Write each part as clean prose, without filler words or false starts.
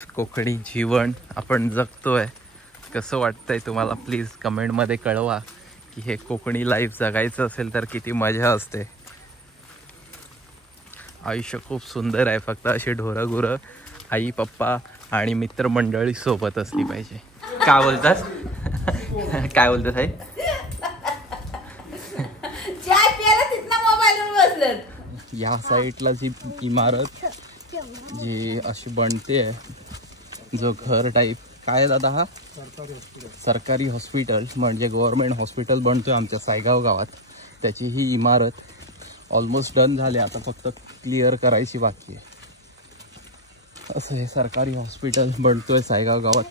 कोकणी जीवन आपण जगतोय. कसं वाटतंय तुम्हाला प्लीज कमेंटमध्ये कळवा की हे कोकणी लाईफ जगायचं असेल तर किती मजा असते. आयुष्य खूप सुंदर आहे. फक्त अशी ढोरं आई पप्पा आणि मित्रमंडळी सोबत असली पाहिजे. काय बोलतास? काय बोलतास आई? या साईडला जी इमारत जी अशी बनते आहे, जो घर टाईप काय दादा, हा सरकारी हॉस्पिटल म्हणजे गव्हर्नमेंट हॉस्पिटल बनतोय आमच्या सायगाव गावात. त्याची ही इमारत ऑलमोस्ट डन झाली, आता फक्त क्लिअर करायची बाकी आहे. असं हे सरकारी हॉस्पिटल बनतोय सायगाव गावात.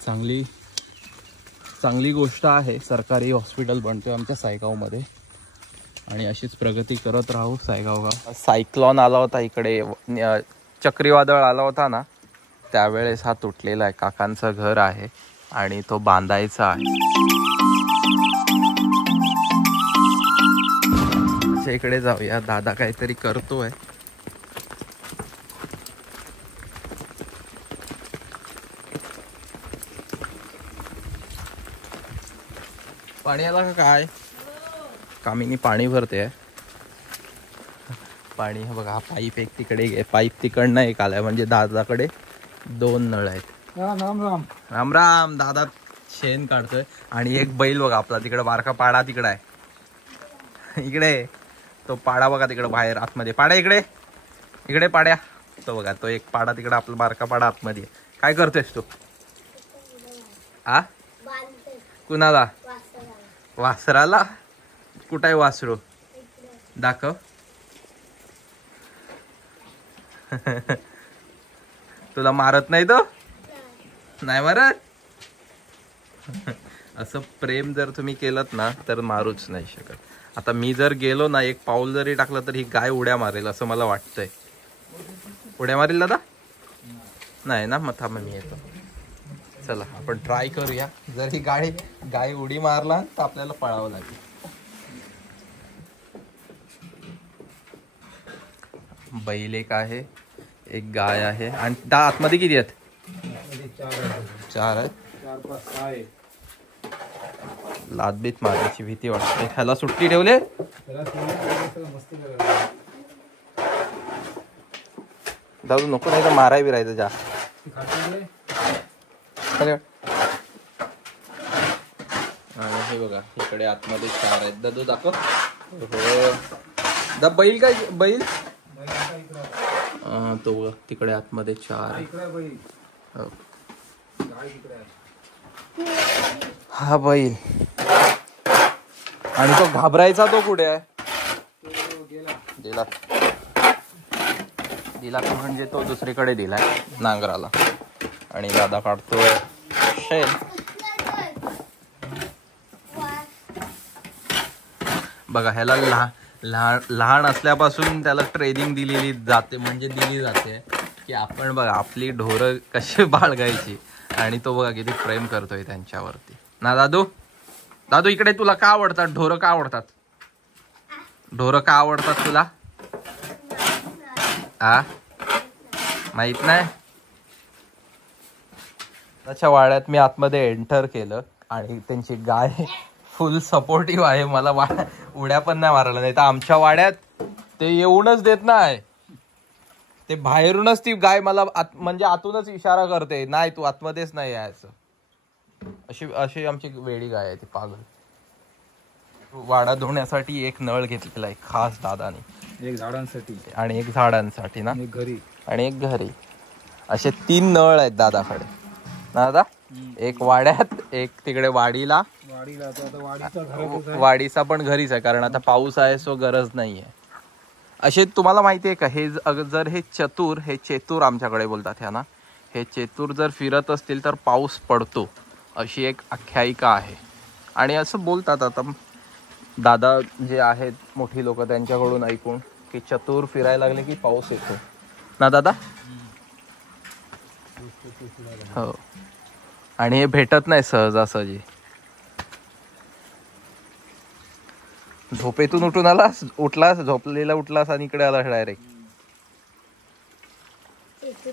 चांगली गोष्ट आहे. सरकारी हॉस्पिटल बनतोय आमच्या सायगावमध्ये आणि अशीच प्रगती करत राहू सायगाव गाव. सायक्लॉन आला होता इकडे, चक्रीवादळ आला होता ना, त्यावेळेस हा तुटलेला आहे. काकांचं घर आहे आणि तो बांधायचा आहे. इकडे जाऊया, दादा काहीतरी करतोय. पाणी आला का काय? कामिनी पाणी भरते. पाणी बघा, पाईप एक तिकडे, पाईप तिकडनं एक आलाय, म्हणजे दादाकडे 2 नळ आहेत. राम राम राम राम. दादा शेण काढतोय आणि एक बैल बघा आपला तिकडे, बारका पाडा तिकडे आहे. इकडे तो पाडा बघा तिकडे बाहेर आतमध्ये. पाडा इकडे पाड्या. तो बघा तो एक पाडा तिकडे, आपला बारका पाडा आतमध्ये. काय करतोयस तू? आ कुणाला? वासराला. कुठं आहे वासरू? दाखव. तुला मारत नाही तो? नाही मारत. असं प्रेम जर तुम्ही केलं ना तर मारूच नाही शकत. आता मी जर गेलो ना, एक पाऊल जरी टाकलं तर ही गाय उड्या मारेल असं मला वाटतंय. उड्या मारेल दादा? नाही ना, मग थांब मी येतो. चला आपण ट्राय करूया. जर ही गाय उडी मारला तर आपल्याला पळावं लागेल. बैल एक आहे, एक गाय आहे. आणि आतमध्ये किती आहेत? 4 आहेत. 4-5 आहेत. लादबीत मारायची भीती वाटते. ह्याला सुट्टी ठेवले. दादू नको, नाही तर माराय बिरायचं जा. आणि हे बघा इकडे आतमध्ये 4 आहेत. दादू दाखव. हो बैल काय? बैल तो बघा तिकडे आतमध्ये 4 आहे. हा बैल. आणि तो घाबरायचा तो कुठे आहे? दिला म्हणजे तो दुसरीकडे दिलाय नांगराला. आणि दादा काढतोय शेण. बघा ह्याला लहान असल्यापासून त्याला ट्रेनिंग दिली जाते की आपण बघा आपली ढोरं कशी बाळगायची. आणि तो बघा किती प्रेम करतोय त्यांच्यावरती ना. दादू इकडे. तुला का आवडतात ढोरं? का आवडतात ढोरं? का आवडतात तुला? माहित नाही. त्याच्या वाड्यात मी आतमध्ये एंटर केलं आणि त्यांची गाय फुल सपोर्टिव्ह आहे. मला उड्या पण नाही मारायला. नाही तर आमच्या वाड्यात ते येऊनच देत नाही. ते बाहेरूनच ती गाय मला म्हणजे आतूनच इशारा करते, नाही तू आतमध्येच नाही यायचं. अशी आमची वेडी गाय आहे ती, पागल. वाडा धुण्यासाठी एक नळ घेतलेला आहे खास दादाने. एक झाडांसाठी आणि एक झाडांसाठी ना, घरी आणि एक घरी. असे 3 नळ आहेत दादाकडे ना दादा. एक वाड्यात, एक तिकडे वाडीला. वाडीचा पण घरीच आहे कारण आता पाऊस आहे सो गरज नाहीये. असे तुम्हाला माहिती आहे का, हे जर हे चेतूर आमच्याकडे बोलतात ह्या, हे चेतूर जर फिरत असतील तर पाऊस पडतो, अशी एक आख्यायिका आहे. आणि असं बोलतात आता दादा जे आहेत मोठी लोक त्यांच्याकडून ऐकून की चतुर फिरायला लागले की पाऊस येतो ना दादा. हो. आणि हे भेटत नाही सहजासहजी. झोपेतून उठून आलास, उठलास, झोपलेला उठलास आणि इकडे आलास डायरेक्ट.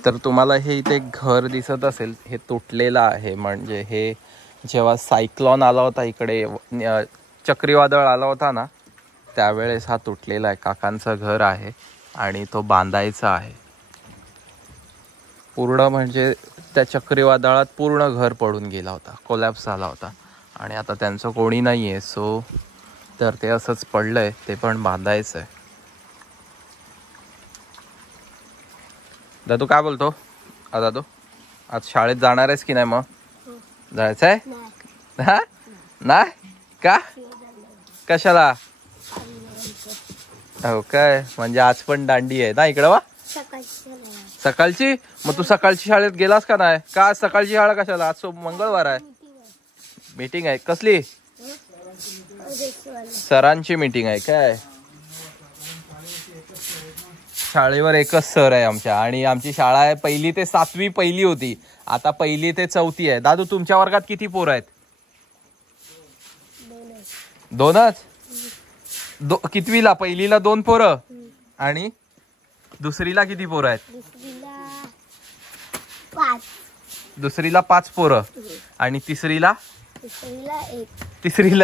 तर तुम्हाला हे इथे घर दिसत असेल, हे तुटलेलं आहे. म्हणजे हे जेव्हा सायक्लॉन आला होता इकडे, चक्रीवादळ आला होता ना, त्यावेळेस हा तुटलेला आहे. काकांचं घर आहे आणि तो बांधायचा आहे पूर्ण. म्हणजे त्या चक्रीवादळात पूर्ण घर पडून गेला होता, कोलॅप्स झाला होता आणि आता त्यांचं कोणी नाही आहे. सो तर ते असंच पडलं आहे, ते पण बांधायचं आहे. दादू काय बोलतो? दादू आज शाळेत जाणार आहेस की नाही? मग जायचं आहे? हा नाही का? कशाला? हो काय, म्हणजे आज पण दांडी आहे ना इकडं? वा सकाळची. मग तू सकाळची शाळेत गेलास का नाही? का आज सकाळची शाळा कशाला? आज मंगळवार आहे. मीटिंग आहे कसली? सरांची मीटिंग आहे काय? शाळेवर एकच सर आहे आमच्या, आणि आमची शाळा आहे 1ली ते 7वी पहिली होती, आता 1ली ते 4थी आहे. दादू तुमच्या वर्गात किती पोरं आहेत? 2च? कितवीला? 1लीला 2 पोरं आणि दुसरीला किती पोरं आहेत? दुसरीला 5 पोरं आणि तिसरीला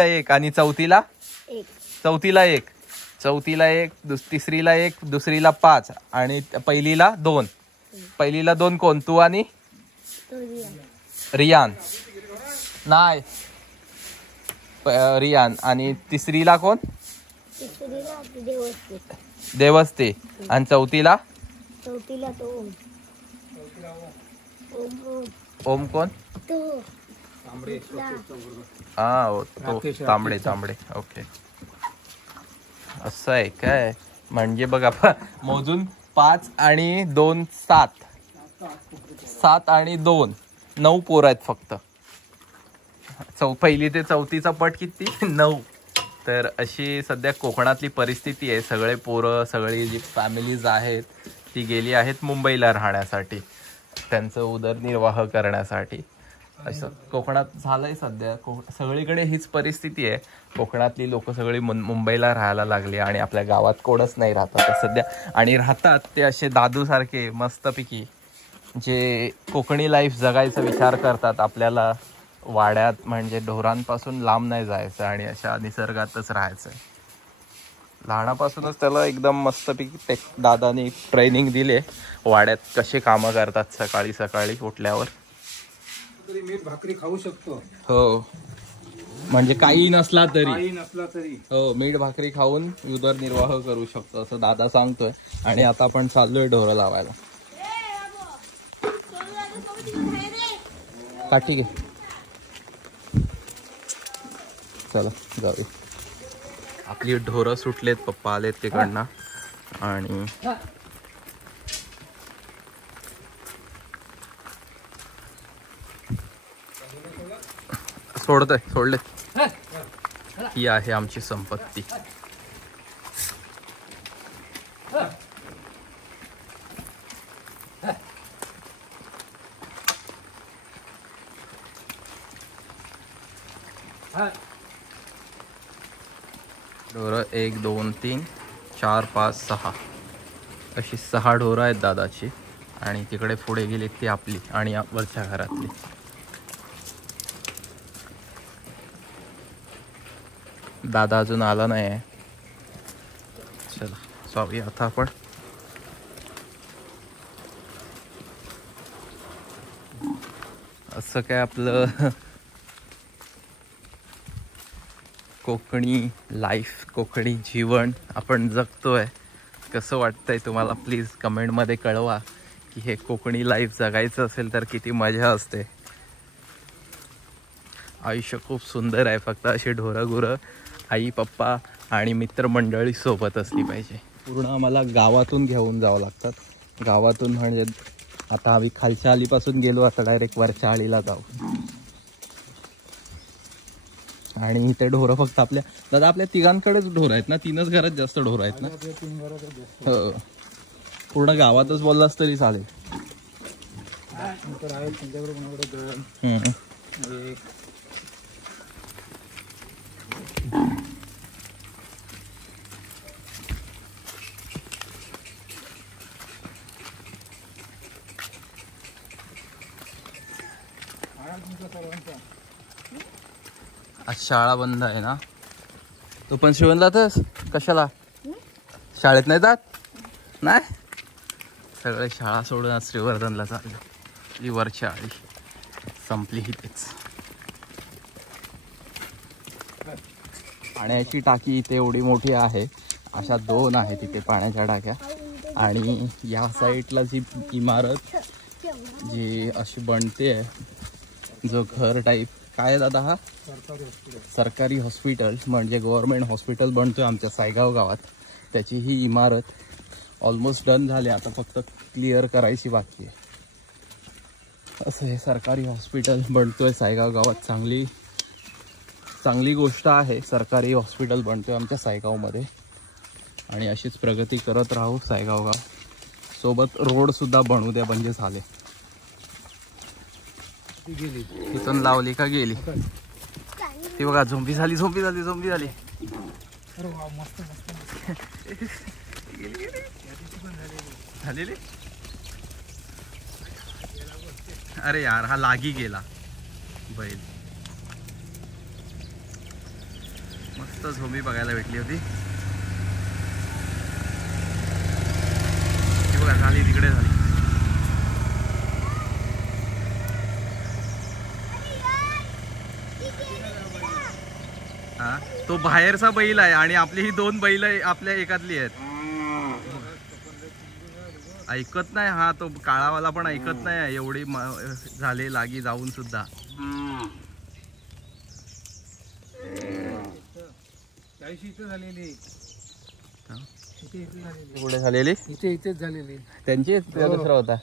1 आणि चौथीला 1. चौथीला 1, तिसरीला 1, दुसरीला 5 आणि पहिलीला 2. पहिलीला 2 कोण? तू आणि रियान? नाही, रियान. आणि तिसरीला कोण? देवस्ते. आणि चौथीला ओम कोण? हा तो तांबडे. ओके, असं आहे काय? म्हणजे बघा मोजून 5 आणि 2 7, 7 आणि 2 9 पोरं आहेत फक्त. 1ली ते 4थीचा पट किती? 9. तर अशी सध्या कोकणातली परिस्थिती आहे. सगळे पोरं, सगळी जी फॅमिलीज आहेत ती गेली आहेत मुंबईला राहण्यासाठी, त्यांचं उदरनिर्वाह करण्यासाठी. असं कोकणात झालंय सध्या. सगळीकडे हीच परिस्थिती आहे. कोकणातली लोक सगळी मुंबईला राहायला लागली आणि आपल्या गावात कोणच नाही राहतात सध्या. आणि राहतात ते असे दादू सारखे मस्तपैकी, जे कोकणी लाईफ जगायचा विचार करतात. आपल्याला वाड्यात म्हणजे ढोरांपासून लांब नाही जायचं आणि अशा निसर्गातच राहायचं. लहानापासूनच त्याला एकदम मस्तपैकी दादानी ट्रेनिंग दिले. वाड्यात कसे कामं करतात सकाळी सकाळी उठल्यावर. मीठ भाकरी खाऊ शकतो. हो, म्हणजे काही नसला तरी हो, मीठ भाकरी खाऊन उदरनिर्वाह करू शकतो असं दादा सांगतोय. आणि आता आपण चाललोय ढोरं लावायला. का ठीक आहे, चला जाऊ. आपली ढोरं सुटलेत, पप्पा आलेत तिकडनं आणि सोडले. ही आहे आमची संपत्ती. ढोरं 1 2 3 4 5 6 अशी 6 ढोरं आहेत दादाची. आणि तिकडे पुढे गेली ती आपली आणि वरच्या घरातली. दादा अजून आला नाही आहे. चला जाऊया आता आपण. असं काय आपलं कोकणी लाईफ, कोकणी जीवन आपण जगतोय. कसं वाटतंय तुम्हाला? प्लीज कमेंटमध्ये कळवा की हे कोकणी लाईफ जगायचं असेल तर किती मजा असते. आयुष्य खूप सुंदर आहे. फक्त अशी ढोरं आई पप्पा आणि मित्रमंडळी सोबत असली पाहिजे. पूर्ण आम्हाला गावातून घेऊन जावं लागतात. गावातून म्हणजे आता आम्ही खालच्या आलीपासून गेलो, आता डायरेक्ट वरच्या आलीला जाऊ. आणि इथे ढोरं फक्त आपल्या तिघांकडेच ढोरं आहेत ना? 3च घरात जास्त ढोरं आहेत ना? हो, पूर्ण गावातच बोललास तरी चालेल. आज शाळा बंद आहे ना. तू पण श्रीवर्धनलाच कशाला? शाळेत नाही जात? नाही, सगळे शाळा सोडून आज श्रीवर्धनला चालले. ही वरची आळी संपली ही तेच. पाण्याची टाकी इथे एवढी मोठी आहे, अशा 2 आहेत तिथे पाण्याच्या टाक्या. आणि या साईडला जी इमारत जी अशी बनते आहे, जो घर टाईप काय दादा हा? सरकारी हॉस्पिटल म्हणजे गव्हर्नमेंट हॉस्पिटल बनतोय आमच्या सायगाव गावात. त्याची ही इमारत ऑलमोस्ट डन झाली, आता फक्त क्लिअर करायची बाकी आहे. असं हे सरकारी हॉस्पिटल बनतोय सायगाव गावात. चांगली गोष्ट आहे, सरकारी हॉस्पिटल बनतोय आमच्या सायगावमध्ये. आणि अशीच प्रगती करत राहू सायगाव गाव. सोबत रोड सुद्धा बनू द्या म्हणजे झाले. इथून लावली का गेली ती बघा. झोंबी झाली. झालेली. अरे यार हा लागी गेला बैल. मस्त झोंबी बघायला भेटली होती. ती बघा झाली, तिकडे झाली. हा तो बाहेरचा बैल आहे आणि आपली ही 2 बैल आपल्या एकातली आहेत. ऐकत नाही हा, तो काळावाला पण ऐकत नाही. एवढी झाले लागी जाऊन सुद्धा. कुठे झालेली? इथेच झालेली. त्यांची दुसरा होता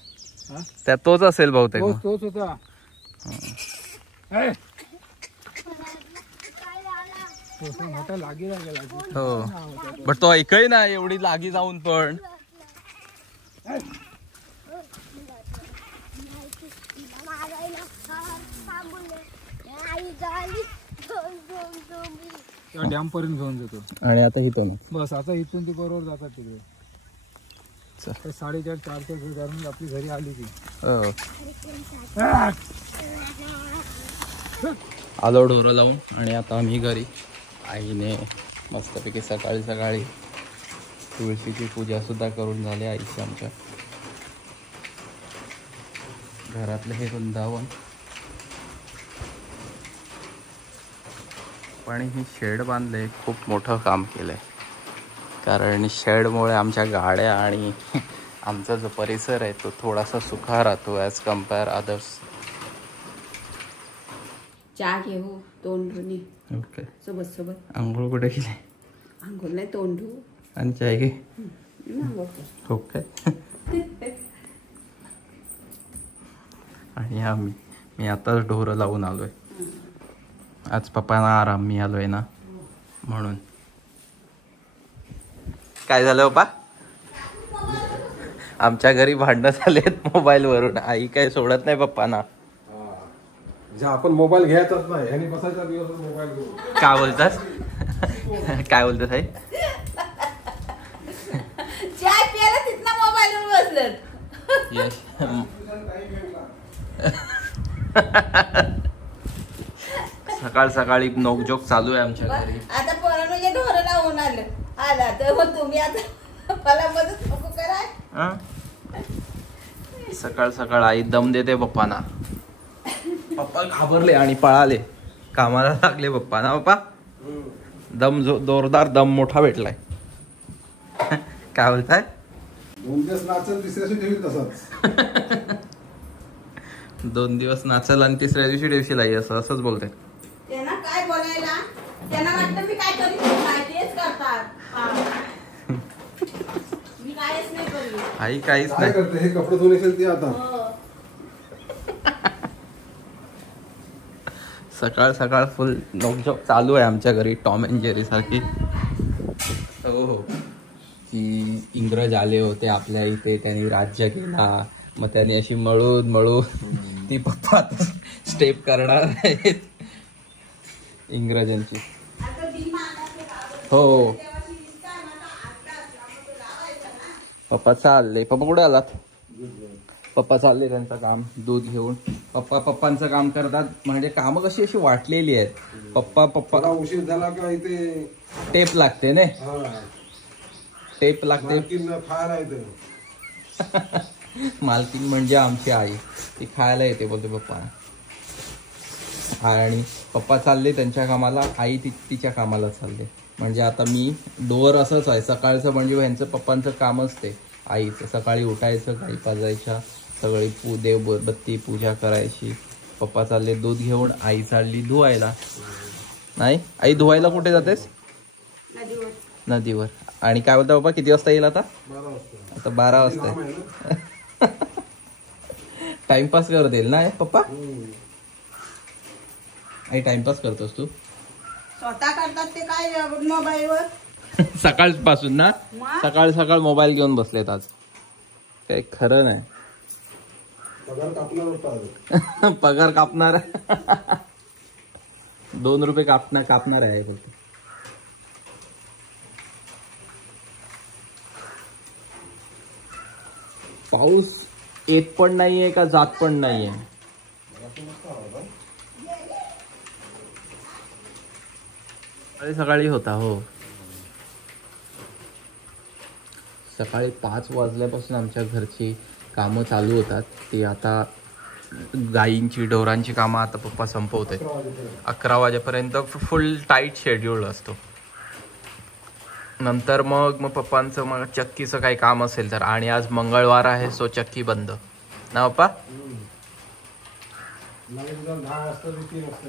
त्यात, तोच असेल बहुतेक. तोच होता. मोठा लागी लागेल. हो बट तो ऐकही ना एवढी लागी जाऊन पण. डॅम पर्यंत घेऊन जातो. आणि आता इथून बस आता इथून ती बरोबर जातात तिकडे. 4:30 धरून आपली घरी आली ती. आलो ढोरं लावून आणि आता आम्ही घरी. आईने मस्तपैकी सकाळी तुळशीची पूजा सुद्धा करून झाली आईची आमच्या. घरातलं हे वृंदावन. पण ही शेड बांधले, खूप मोठं काम केलंय. कारण शेडमुळे आमच्या गाड्या आणि आमचा जो परिसर आहे तो थोडासा सुखा राहतो ॲज कम्पेअर अदर्स. चहा घेऊ, तोंड धुणे. ओके. सोबत आंघोळ कुठे केली? आंघोळ नाही, तोंड धुऊ. आणि चाय घे. ओके. आणि मी आताच ढोरं लावून आलोय. आज पप्पांना आराम, मी आलोय ना म्हणून. काय झालं पप्पा? आमच्या घरी भांडणं झालेत मोबाईल वरून. आई काय सोडत नाही पप्पांना. आपण मोबाईल घ्यायचाच नाही ह्यानी बसायचा दिवस मोबाईल घेऊ. काय बोलतास? काय बोलतास आई? चाय प्यायला तिथनं मोबाईलवर बसलं. यस. सकाळी नोकझोक चालू आहे आमच्या घरी. आता पोरानं जे ढोरं लावून आला तर मग तुम्ही आता मला मदत नको करा. सकाळ आई दम देते पप्पांना. पप्पा घाबरले आणि पळाले, कामाला लागले पप्पा ना. पप्पा दम जोरदार दम मोठा भेटलाय. काय बोलताय? 2 दिवस नाचल, तिसऱ्या दिवशी ठेवील तसंच. 2 दिवस नाचल आणि तिसऱ्या दिवशी ठेवशील आई, असंच बोलते. त्यांना काय बोलायला, त्यांना वाटतं मी काय करीत नाही, तेच करतात. मी काहीच नाही करीत. आई काहीच काय नाही करते, हे कपडे धुवून येतील ती आता. सकाळ फुल नोकझोक चालू आहे आमच्या घरी, टॉम अँड जेरी सारखी. हो की इंग्रज आले होते आपल्या इथे, त्यांनी राज्य केला. मग त्यांनी अशी मळून ती पप्पा स्टेप करणार आहेत इंग्रजांची. हो पप्पा चालले. पप्पा कुठे आलात? पप्पा चालले त्यांचं काम दूध घेऊन. पप्पांचं काम करतात. म्हणजे कामं कशी अशी वाटलेली आहेत. पप्पा उशीर झाला का इथे टेप लागते ना. टेप लागते. फार आहे मालकीन म्हणजे आमची आई. ती खायला येते बोलते पप्पा. आणि पप्पा चालले त्यांच्या कामाला, आई तिच्या कामाला चालले. म्हणजे आता मी डोअर असंच आहे. सकाळचं म्हणजे ह्यांचं पप्पांचं कामच ते आईचं. सकाळी उठायचं, गाई पाजायच्या, सगळी देवबत्ती पूजा करायची. पप्पा चालले दूध घेऊन, आई चालली धुवायला. नाही आई धुवायला कुठे जातेस? नदीवर. आणि काय बोलता पप्पा किती वाजता येईल आता? 12 वाजता. टाइमपास करत येईल ना पप्पा? आई टाइमपास करतोस तू? स्वतः करतात ते काय मोबाईलवर. सकाळपासून ना सकाळ मोबाईल घेऊन बसलेत आज. काही खरं नाही. पगार कापणार. 2 रुपये कापणार आहे फक्त. पाऊस येत पण नाहीये का जात पण नाहीये. सकाळी होता. हो सकाळी 5 वाजल्यापासून आमच्या घरची कामं चालू होतात. ती आता गायींची ढोरांची कामं आता पप्पा संपवत आहेत. 11 वाजेपर्यंत फुल टाईट शेड्यूल असतो. नंतर मग पप्पांचं मग चक्कीचं काही काम असेल तर. आणि आज मंगळवार आहे सो चक्की बंद ना पप्पा.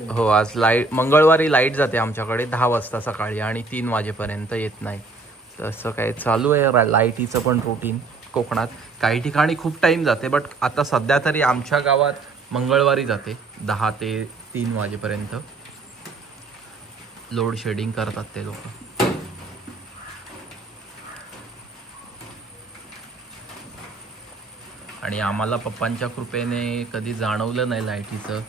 हो आज मंगळवारी लाईट जाते आमच्याकडे 10 वाजता सकाळी आणि 3 वाजेपर्यंत येत नाही. तसं काही चालू आहे लाईटीचं पण रुटीन कोकणात. काही ठिकाणी खूप टाईम जाते बट आता सध्या तरी आमच्या गावात मंगळवारी जाते 10 ते 3 वाजेपर्यंत. लोड शेडिंग करतात ते लोक. आणि आम्हाला पप्पांच्या कृपेने कधी जाणवलं नाही लाईटीचं.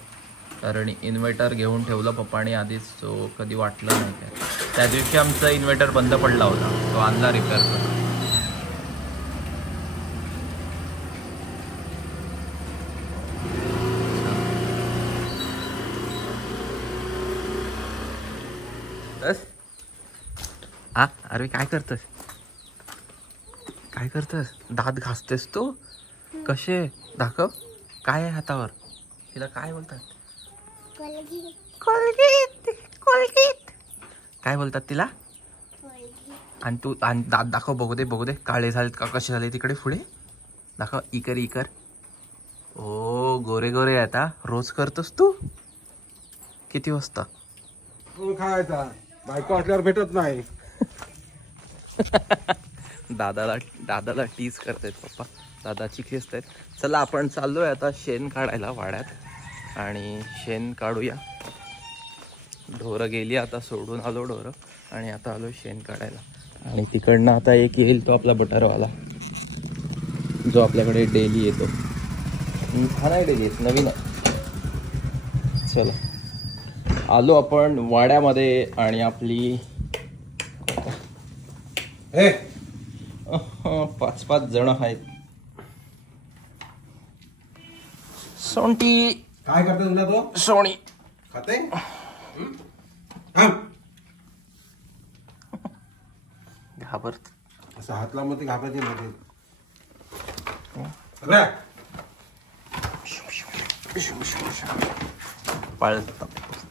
कारण इन्व्हर्टर घेऊन ठेवलं पप्पाने आधीच, सो कधी वाटलं नाही काय. त्या दिवशी आमचा इन्व्हर्टर बंद पडला होता, तो आणला रिपेअर करून. हा अरे काय करतस? काय करतस? दात घासतेस तू? कसे दाखव. काय आहे हातावर? तिला काय बोलतात? कोलगेट. कोलगेट काय बोलतात तिला? आणि तू दात दाखव. बघू दे काळे झालेत का कसे झाले तिकडे पुढे दाखव. इकर. ओ गोरे गोरे आता. रोज करतोस तू? किती वाजता? खायचा बायको असल्यावर भेटत नाही. दादाला टीज करतायत पप्पा. दादाची खेचतायत. चला आपण चाललोय आता शेण काढायला वाड्यात. आणि शेण काढूया. ढोरं गेली आता, सोडून आलो ढोरं. आणि आता आलो शेण काढायला. आणि तिकडनं आता एक येईल तो आपला बटरवाला, जो आपल्याकडे डेली येतो. हा नाही डेली येत, नवीन आहे. चला आलो आपण वाड्यामध्ये. आणि आपली 5 जण आहेत. सोंटी काय करते तुला तो? सोणी खाते घाबरत. असं हातला मध्ये घाबरायचे मध्ये. पळत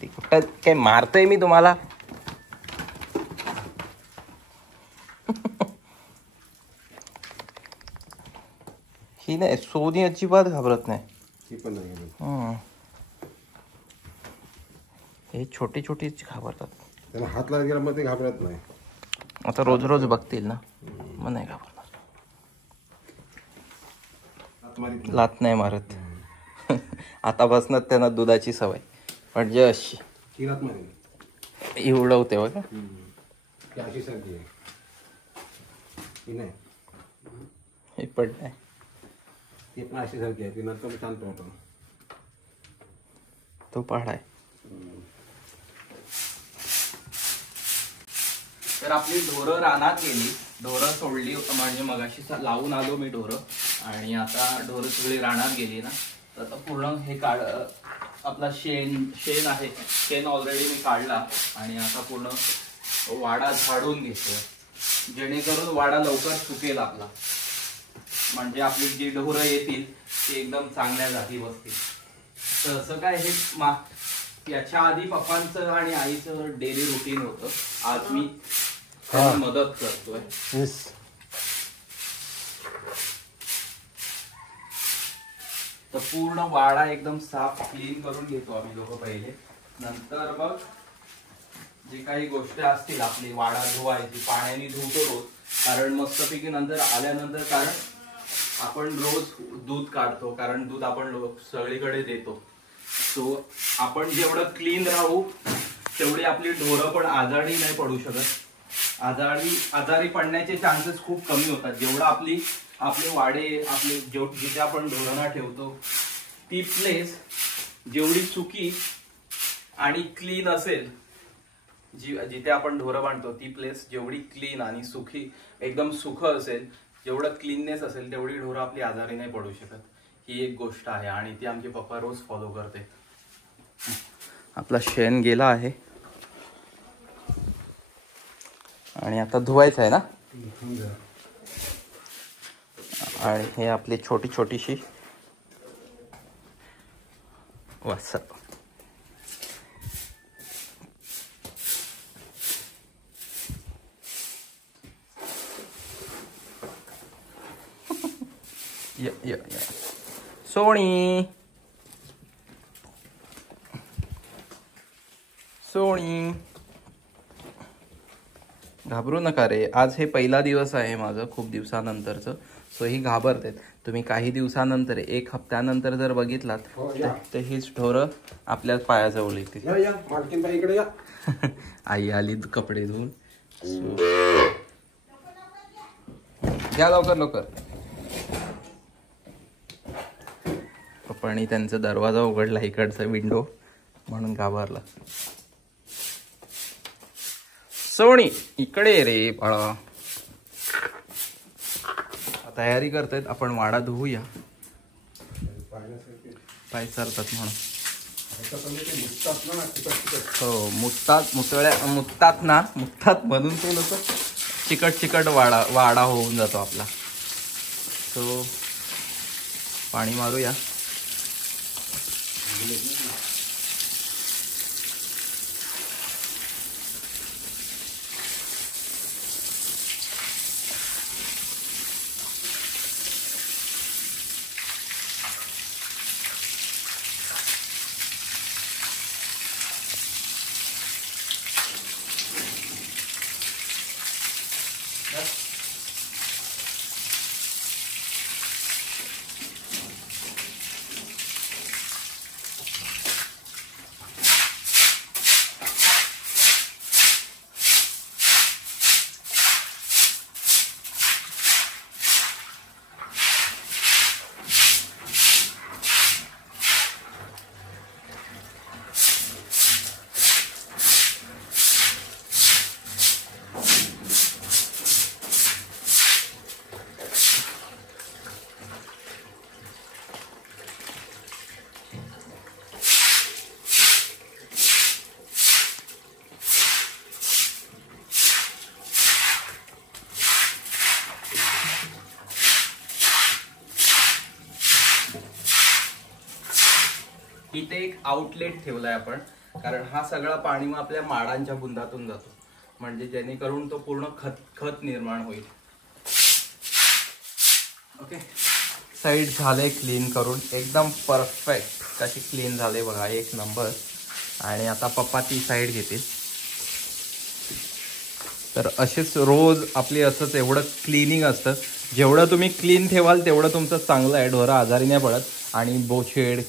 कुठं काय मारतोय मी तुम्हाला? ही नाही सोनी अजिबात घाबरत नाही. हे छोटी घाबरतात. त्यांना हात लागला मध्ये घाबरत नाही. आता रोज बघतील ना, मग नाही घाबरणार. लात नाही मारत. आता बसणार त्यांना दुधाची सवय. म्हणजे अशी उडवते बघा. हे पण नाही. ती पण अशी सारखी आहे. ती नंतर शांत होतो. तो पहाड आहे. तर आपली ढोरं रानात गेली. ढोरं सोडली म्हणजे मगाशी लावून आलो मी ढोरं. आणि आता ढोरं सगळी रानात गेली ना, तर आता पूर्ण हे आपला शेण आहे, शेण ऑलरेडी मी काढला आणि आता पूर्ण वाडा झाडून घेतोय, जेणेकरून वाडा लवकर सुकेल आपला, म्हणजे आपली जी ढोरं येतील ती एकदम चांगल्या जाती बसतील. तर असं काय हे याच्या आधी पप्पांचं आणि आईचं डेली रुटीन होतं, आज मी मदत करतोय. तर पूर्ण वाडा एकदम साफ क्लीन करून घेतो आम्ही लोक पहिले, नंतर मग जे काही गोष्टी असतील आपली वाडा धुवायची पाण्याने धुतो रोज, कारण मस्तपैकी नंतर आल्यानंतर, कारण आपण रोज दूध काढतो, कारण दूध आपण सगळीकडे देतो. सो आपण जेवढं क्लीन राहू तेवढी आपली ढोरं पण आजारी नाही पडू शकत. आजारी पडण्याचे चान्सेस खूप कमी होतात. जेवढं आपले वाडे आपले जिथे आपण ढोरांना ठेवतो ती प्लेस जेवढी सुकी आणि क्लीन असेल, जिथे आपण ढोरं बांधतो ती प्लेस जेवढी क्लीन आणि सुखी एकदम सुख असेल, जेवढं क्लीननेस असेल तेवढी ढोरं आपली आजारी नाही पडू शकत. ही एक गोष्ट आहे आणि ती आमचे पप्पा रोज फॉलो करते. आपला शेण गेला आहे आणि आता धुवायचं आहे ना. आणि हे आपली छोटीशी वास. या सोनी घाबरू नका रे, आज हे पहिला दिवस आहे माझं खूप दिवसानंतरचं. सो ही घाबरते. तुम्ही काही दिवसानंतर 1 हप्त्यानंतर जर बघितलात तर हीच ढोरं आपल्या पायाजवळ येतील. आई आली कपडे धुवून. घ्या लवकर. पप्पानी त्यांचा दरवाजा उघडला इकडचा विंडो, म्हणून घाबरला. सोनी इकडे रे बाळा. तयारी करतायत, आपण वाडा धुवूया. पाय सरतात म्हणून. हो मुततात म्हणून तो लोक चिकट वाडा होऊन जातो आपला. तो पाणी मारूया. इथे एक आउटलेट ठेवलाय आपण, कारण हा सगळा पाणी मग आपल्या माडांच्या बुंदातून जातो, म्हणजे जेणेकरून तो पूर्ण खत निर्माण होईल. ओके, साईड झाले क्लीन करून एकदम परफेक्ट. कशी क्लीन झाले बघा, 1 नंबर. आणि आता पप्पा ती साईड घेतील. तर असेच रोज आपली असंच एवढं क्लिनिंग असतं. जेवढं तुम्ही क्लीन ठेवाल तेवढं तुमचं चांगलं आहे. ढोरं आजारी नाही पडत. आणि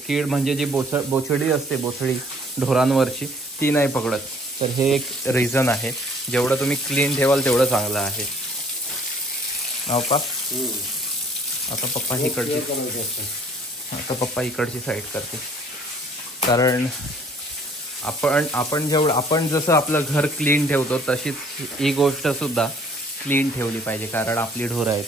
कीड म्हणजे जी बोचडी असते, बोचडी ढोरांवरची, ती नाही पकडत. तर हे एक रिझन आहे. जेवढं तुम्ही क्लीन ठेवाल तेवढं चांगलं आहे. पप्पा आता पप्पा इकडची साईड करते. कारण आपण जसं आपलं घर क्लीन ठेवतो तशीच ही गोष्ट सुद्धा क्लीन ठेवली पाहिजे, कारण आपली ढोरं आहेत.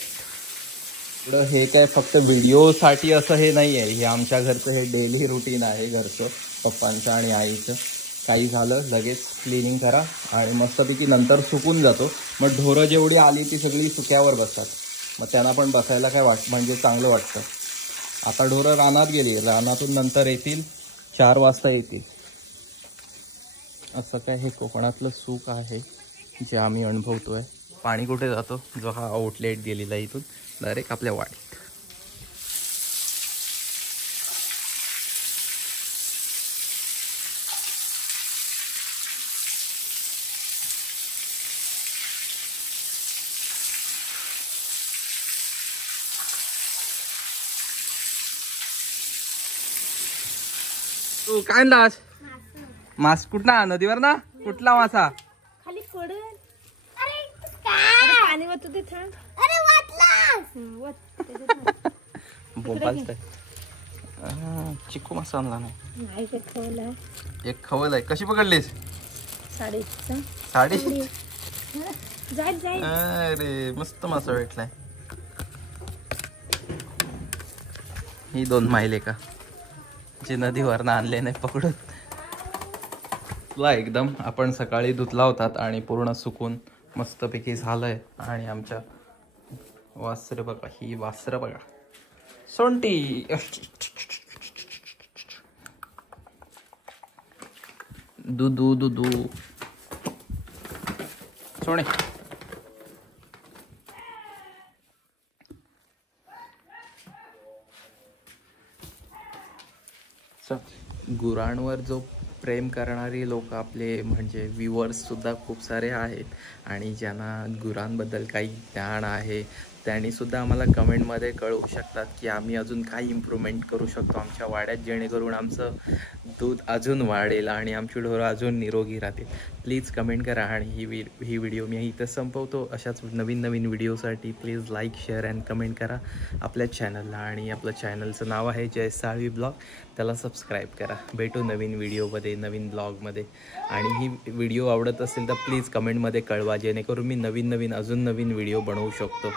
इकडं हे काय फक्त व्हिडिओसाठी असं हे नाही आहे, हे आमच्या घरचं हे डेली रुटीन आहे घरचं, पप्पांचं आणि आईचं. काही झालं लगेच क्लिनिंग करा आणि मस्तपैकी नंतर सुकून जातो. मग ढोरं जेवढी आली ती सगळी सुक्यावर बसतात, मग त्यांना पण बसायला काय म्हणजे चांगलं वाटतं. आता ढोरं रानात गेली, रानातून नंतर येतील 4 वाजता येतील. असं काय हे कोकणातलं सुख आहे जे आम्ही अनुभवतोय. पाणी कुठे जातो, जो हा आउटलेट गेलेला इथून डायरेक्ट आपल्या वाडीत. तू काय आणलास? मास कुठला? नदीवर ना? कुठला मासा? खाली पडल. अरे पाणी वाटत ते थांब. अरे वाटला. बोंबाल चिकू मासा आणला नाही. नाही ते खवला. एक खवल आहे. कशी पकडलीस? 3.5. साडी. जाय. अरे मस्त मासा भेटलाय. ही 2 माइल का जे नदीवरनं आणले नाही पकडून. तुला एकदम आपण सकाळी धुतला होतात आणि पूर्ण सुकून मस्तपैकी झालंय. आणि आमच्या वासर बघा, ही वासर बघा, सोंटी दुदू सोने. गुरांवर जो प्रेम करणारी लोक आपले म्हणजे व्ह्युअर्स सुद्धा खूप सारे आहेत आणि ज्यांना गुरांबद्दल काही ज्ञान आहे त्यांनी सुद्धा आम्हाला कमेंटमध्ये कळवू शकतात की आम्ही अजून काय इम्प्रूव्हमेंट करू शकतो आमच्या वाड्यात, जेणेकरून आमचं दूध अजून वाढेल आणि आमची ढोरं अजून निरोगी राहतील. प्लीज कमेंट करा. आणि ही व्हिडिओ मी इथं संपवतो. अशाच नवीन व्हिडिओसाठी please like, share and comment करा आपल्या चॅनलला. आणि आपलं चॅनलचं नाव आहे जय साळवी ब्लॉग, त्याला सबस्क्राईब करा. भेटू नवीन व्हिडिओमध्ये, नवीन ब्लॉगमध्ये. आणि ही व्हिडिओ आवडत असेल तर प्लीज कमेंटमध्ये कळवा, जेणेकरून मी अजून नवीन व्हिडिओ बनवू शकतो.